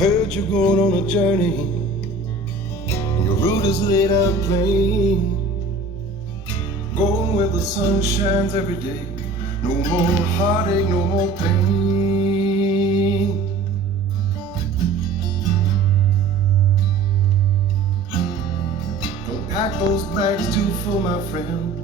heard you're going on a journey, and your route is laid out plain. Going where the sun shines every day. No more heartache, no more pain. Don't pack those bags too full, my friend.